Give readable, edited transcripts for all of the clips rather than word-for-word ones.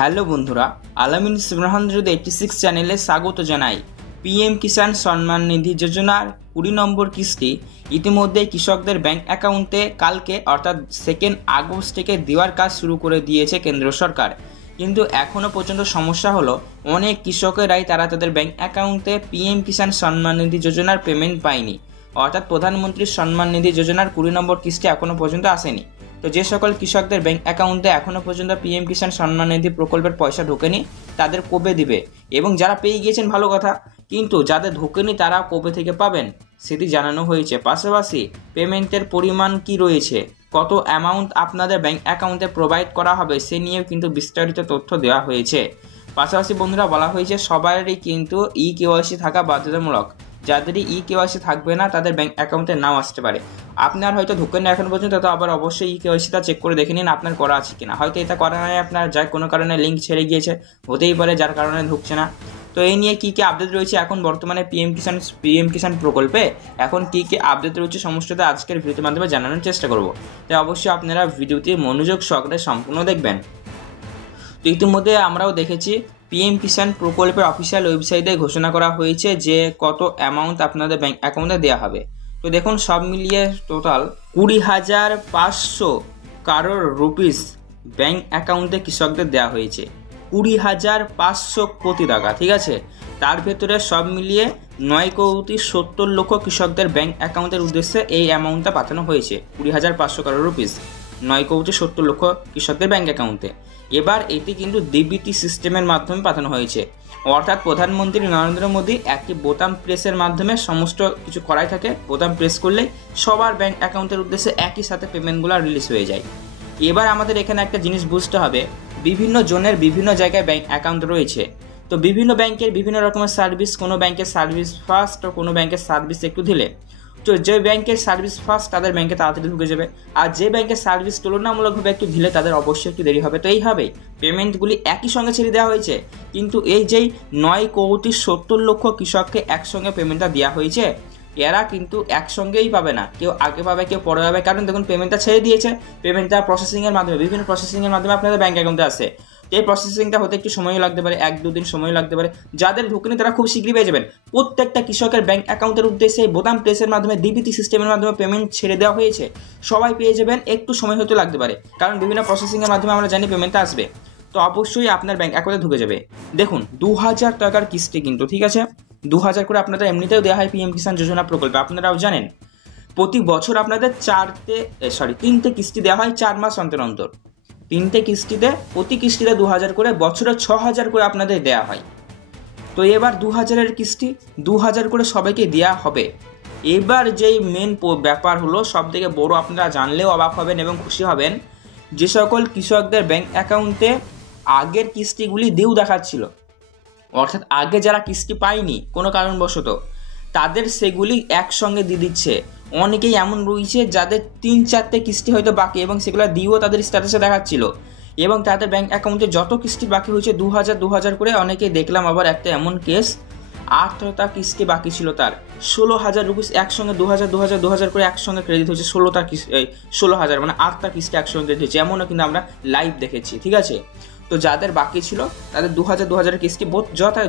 Hello বন্ধুরা, আলামিন 786 চ্যানেলে স্বাগত জানাই। পিএম কিষাণ সম্মান নিধি যোজনার 20 নম্বর কিস্তি ইতিমধ্যে কৃষকদের ব্যাংক অ্যাকাউন্টে কালকে অর্থাৎ 2 আগস্ট থেকে দেওয়ার কাজ শুরু করে দিয়েছে কেন্দ্র সরকার। কিন্তু এখনও পর্যন্ত সমস্যা হলো অনেক কৃষকেরাই তাদের ব্যাংক অ্যাকাউন্টে পিএম কিষাণ সম্মান নিধি যোজনার পেমেন্ট পায়নি, অর্থাৎ প্রধানমন্ত্রী সম্মান নিধি যোজনার 20 নম্বর কিস্তি এখনও পর্যন্ত আসেনি। তো যে সকল কৃষকদের ব্যাংক অ্যাকাউন্টে এখনও পর্যন্ত পিএম কিষাণ সম্মান নিধি প্রকল্পের পয়সা ঢোকেনি তাদের কবে দিবে, এবং যারা পেয়ে গিয়েছেন ভালো কথা, কিন্তু যাদের ঢোকেনি তারা কবে থেকে পাবেন সেটি জানানো হয়েছে। পাশাপাশি পেমেন্টের পরিমাণ কি রয়েছে, কত অ্যামাউন্ট আপনাদের ব্যাংক অ্যাকাউন্টে প্রোভাইড করা হবে সে নিয়েও কিন্তু বিস্তারিত তথ্য দেওয়া হয়েছে। পাশাপাশি বন্ধুরা বলা হয়েছে সবারই কিন্তু কেওয়াইসি থাকা বাধ্যতামূলক। যাদেরই কেওয়াইসি থাকবে না তাদের ব্যাংক অ্যাকাউন্টে নাও আসতে পারে। আপনার হয়তো ঢোকেন না এখন পর্যন্ত, তো আবার অবশ্যই কেওয়াইসিটা চেক করে দেখে নিন আপনার করা আছে কিনা। হয়তো এটা করা নাই আপনার, যার কোনো কারণে লিঙ্ক ছেড়ে গিয়েছে, হতেই পারে যার কারণে ঢুকছে না। তো এই নিয়ে কী আপডেট রয়েছে এখন বর্তমানে পিএম কিষাণ প্রকল্পে এখন কী আপডেট রয়েছে সমস্তটা আজকের ভিডিওর মাধ্যমে জানানোর চেষ্টা করব। তাই অবশ্যই আপনারা ভিডিওটি মনোযোগ সহকারে সম্পূর্ণ দেখবেন। তো ইতিমধ্যে আমরাও দেখেছি পিএম কিষাণ প্রকল্পের অফিসিয়াল ওয়েবসাইটে ঘোষণা করা হয়েছে যে কত অ্যামাউন্ট আপনাদের ব্যাংক অ্যাকাউন্টে দেওয়া হবে। তো দেখুন সব মিলিয়ে টোটাল 20,500 কারোর রুপিস ব্যাংক অ্যাকাউন্টে কৃষকদের দেওয়া হয়েছে। 20,500 কোটি টাকা, ঠিক আছে। তার ভেতরে সব মিলিয়ে 9,70,00,000 কৃষকদের ব্যাংক অ্যাকাউন্টের উদ্দেশ্যে এই অ্যামাউন্টটা পাঠানো হয়েছে। 20,500 কারোর রুপিস 9,70,00,000 কৃষকদের ব্যাংক অ্যাকাউন্টে। এবার এটি কিন্তু ডিবিটি সিস্টেমের মাধ্যমে পাঠানো হয়েছে, অর্থাৎ প্রধানমন্ত্রী নরেন্দ্র মোদী একটি বোতাম প্রেসের মাধ্যমে সমস্ত কিছু করাই থাকে। বোতাম প্রেস করলেই সবার ব্যাংক অ্যাকাউন্টের উদ্দেশ্যে একই সাথে পেমেন্টগুলো রিলিজ হয়ে যায়। এবার আমাদের এখানে একটা জিনিস বুঝতে হবে, বিভিন্ন জনের বিভিন্ন জায়গায় ব্যাংক অ্যাকাউন্ট রয়েছে। তো বিভিন্ন ব্যাংকের বিভিন্ন রকমের সার্ভিস, কোনো ব্যাংকের সার্ভিস ফাস্ট ও কোনো ব্যাংকের সার্ভিস একটু ঢিলে। তো যে ব্যাংকের সার্ভিস ফাস্ট তাদের ব্যাংকে তাড়াতাড়ি ঢুকে যাবে, আর যে ব্যাংকের সার্ভিস তুলনামূলকভাবে একটু ঢিলে তাদের অবশ্যই একটু দেরি হবে। তো এইভাবেই পেমেন্টগুলি একই সঙ্গে ছেড়ে দেওয়া হয়েছে, কিন্তু এই যেই 9,70,00,000 কৃষককে একসঙ্গে পেমেন্টটা দেওয়া হয়েছে এরা কিন্তু একসঙ্গেই পাবে না, কেউ আগে পাবে কেউ পরে পাবে। কারণ দেখুন পেমেন্টটা ছেড়ে দিয়েছে, পেমেন্টটা প্রসেসিংয়ের মাধ্যমে বিভিন্ন প্রসেসিংয়ের মাধ্যমে আপনাদের ব্যাংক অ্যাকাউন্টে আসে। এই প্রসেসিংটা হতে একটু সময়ও লাগতে পারে, 1-2 দিন সময় লাগতে পারে। যাদের ঢুকেনি তারা খুব শীঘ্রই পেয়ে যাবেন। প্রত্যেকটা কৃষকের ব্যাংক অ্যাকাউন্টের উদ্দেশ্যে বোতাম প্রেসের মাধ্যমে ডিবিটি সিস্টেমের মাধ্যমে পেমেন্ট ছেড়ে দেওয়া হয়েছে, সবাই পেয়ে যাবেন। একটু সময় হতে লাগতে পারে কারণ বিভিন্ন প্রসেসিংয়ের মাধ্যমে আমরা জানি পেমেন্টটা আসবে। তো অবশ্যই আপনার ব্যাংক অ্যাকাউন্টে ঢুকে যাবে। দেখুন 2,000 টাকার কিস্তি কিন্তু, ঠিক আছে। 2,000 করে আপনাদের এমনিতেও দেওয়া হয় পিএম কিষাণ যোজনা প্রকল্পে, আপনারাও জানেন। প্রতি বছর আপনাদের 3টে কিস্তি দেওয়া হয় 4 মাস অন্তর অন্তর। 3টে কিস্তিতে প্রতি কিস্তিতে 2,000 করে, বছরে 6,000 করে আপনাদের দেওয়া হয়। তো এবার 2,000-এর কিস্তি 2,000 করে সবাইকে দেওয়া হবে। এবার যেই মেন ব্যাপার হলো, সবথেকে বড়, আপনারা জানলেও অবাক হবেন এবং খুশি হবেন, যে সকল কৃষকদের ব্যাংক অ্যাকাউন্টে আগের কিস্তিগুলি ডিউ দেখাচ্ছিল, অর্থাৎ আগে যারা কিস্তি পায়নি কোনো কারণবশত, তাদের সেগুলি একসঙ্গে দিয়ে দিচ্ছে। অনেকেই এমন রয়েছে যাদের 3-4টে কিস্তি হয়তো বাকি এবং সেগুলো দিয়েও তাদের স্ট্যাটাসে দেখাচ্ছিল, এবং তাদের ব্যাংক অ্যাকাউন্টে যত কিস্তি বাকি হয়েছে 2,000 করে। অনেকেই দেখলাম আবার একটা এমন কেস 8টা কিস্তি বাকি ছিল, তার 16,000 রুপিস একসঙ্গে 2,000 করে একসঙ্গে ক্রেডিট হয়েছে। 16,000 মানে 8টা কিস্তি একসঙ্গে ক্রেডিট হয়েছে, এমনও কিন্তু আমরা লাইভ দেখেছি, ঠিক আছে। তো যাদের বাকি ছিল তাদের 2,000 কিস্তি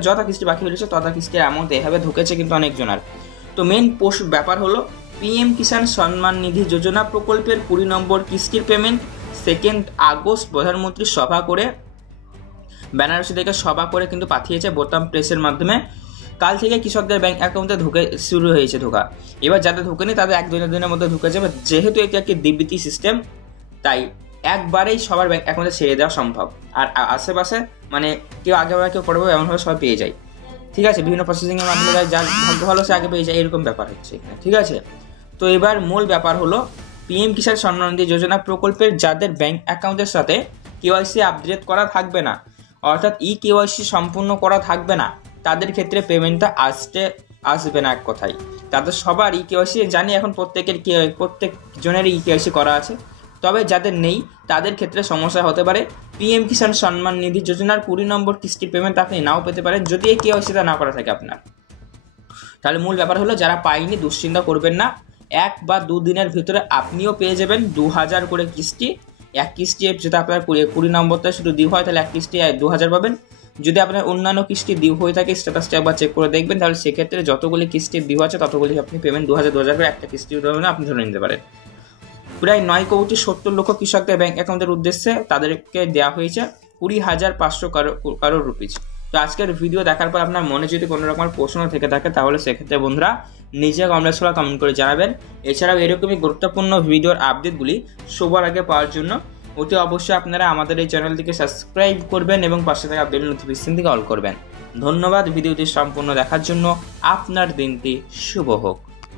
যথা কিস্তি বাকি হয়েছে তথা কিস্তির অ্যামাউন্ট এভাবে ঢুকেছে কিন্তু অনেকজনের। তো মেন ব্যাপার হলো পিএম কিষাণ সম্মান নিধি যোজনা প্রকল্পের 20 নম্বর কিস্তির পেমেন্ট 2 আগস্ট প্রধানমন্ত্রী সভা করে, বেনারসি থেকে সভা করে কিন্তু পাঠিয়েছে বোতাম প্রেসের মাধ্যমে। কাল থেকে কৃষকদের ব্যাংক অ্যাকাউন্টে শুরু হয়েছে ঢোকা। এবার যাদের ঢোকেনি তাদের 1-2 দিনের মধ্যে ঢুকে যাবে। যেহেতু এটি একটি ডিবিটি সিস্টেম, তাই একবারেই সবার ব্যাংক অ্যাকাউন্টে ছেড়ে দেওয়া সম্ভব। আর আশেপাশে মানে কেউ আগে বা কেউ পরে এমনভাবে সবাই পেয়ে যায়, ঠিক আছে। বিভিন্ন প্রসেসিংয়ের মাধ্যমে যার ভাগ্য ভালো সে আগে পেয়ে যায়, এরকম ব্যাপার হচ্ছে এখানে, ঠিক আছে। তো এবার মূল ব্যাপার হলো পিএম কিষাণ সম্মান নিধি যোজনা প্রকল্পের যাদের ব্যাংক অ্যাকাউন্টের সাথে কেওয়াইসি আপডেট করা থাকবে না, অর্থাৎ কেওয়াইসি সম্পূর্ণ করা থাকবে না, তাদের ক্ষেত্রে পেমেন্টটা আসবে না। এক কথায় তাদের সবার কেওয়াইসি জানি এখন প্রত্যেক জনেরই কেওয়াইসি করা আছে, তবে যাদের নেই তাদের ক্ষেত্রে সমস্যা হতে পারে। পিএম কিষাণ সম্মান নিধি যোজনার 20 নম্বর কিস্তির পেমেন্ট আপনি নাও পেতে পারেন যদি এই কেওয়াইসিটা না করা থাকে আপনার। তাহলে মূল ব্যাপার হলো যারা পায়নি দুশ্চিন্তা করবেন না, 1 বা 2 দিনের ভিতরে আপনিও পেয়ে যাবেন 2,000 করে কিস্তি, এক কিস্তি যদি আপনার 20 নম্বরটা শুধু ডিউ হয় তাহলে এক কিস্তি 2000 পাবেন। যদি আপনার অন্যান্য কিস্তি ডিউ হয়ে থাকে স্ট্যাটাসটা একবার চেক করে দেখবেন, তাহলে সেক্ষেত্রে যতগুলি কিস্তি ডিউ আছে ততগুলি আপনি পেমেন্ট 2000 করে একটা কিস্তি আপনি ধরে নিতে পারেন। প্রায় 9,70,00,000 কৃষকদের ব্যাংক অ্যাকাউন্টের উদ্দেশ্যে তাদেরকে দেওয়া হয়েছে 20,500 কারোর রুপিজ। তো আজকের ভিডিও দেখার পর আপনার মনে যদি কোনো রকম প্রশ্ন থেকে থাকে তাহলে সেক্ষেত্রে বন্ধুরা নিজে কমেন্ট করে জানাবেন। এছাড়াও এরকমই গুরুত্বপূর্ণ ভিডিওর আপডেটগুলি সবার আগে পাওয়ার জন্য অতি অবশ্যই আপনারা আমাদের এই চ্যানেলটিকে সাবস্ক্রাইব করবেন এবং পাশে থাকা বেল নোটিফিকেশনটিকে অল করবেন। ধন্যবাদ ভিডিওটি সম্পূর্ণ দেখার জন্য। আপনার দিনটি শুভ হোক।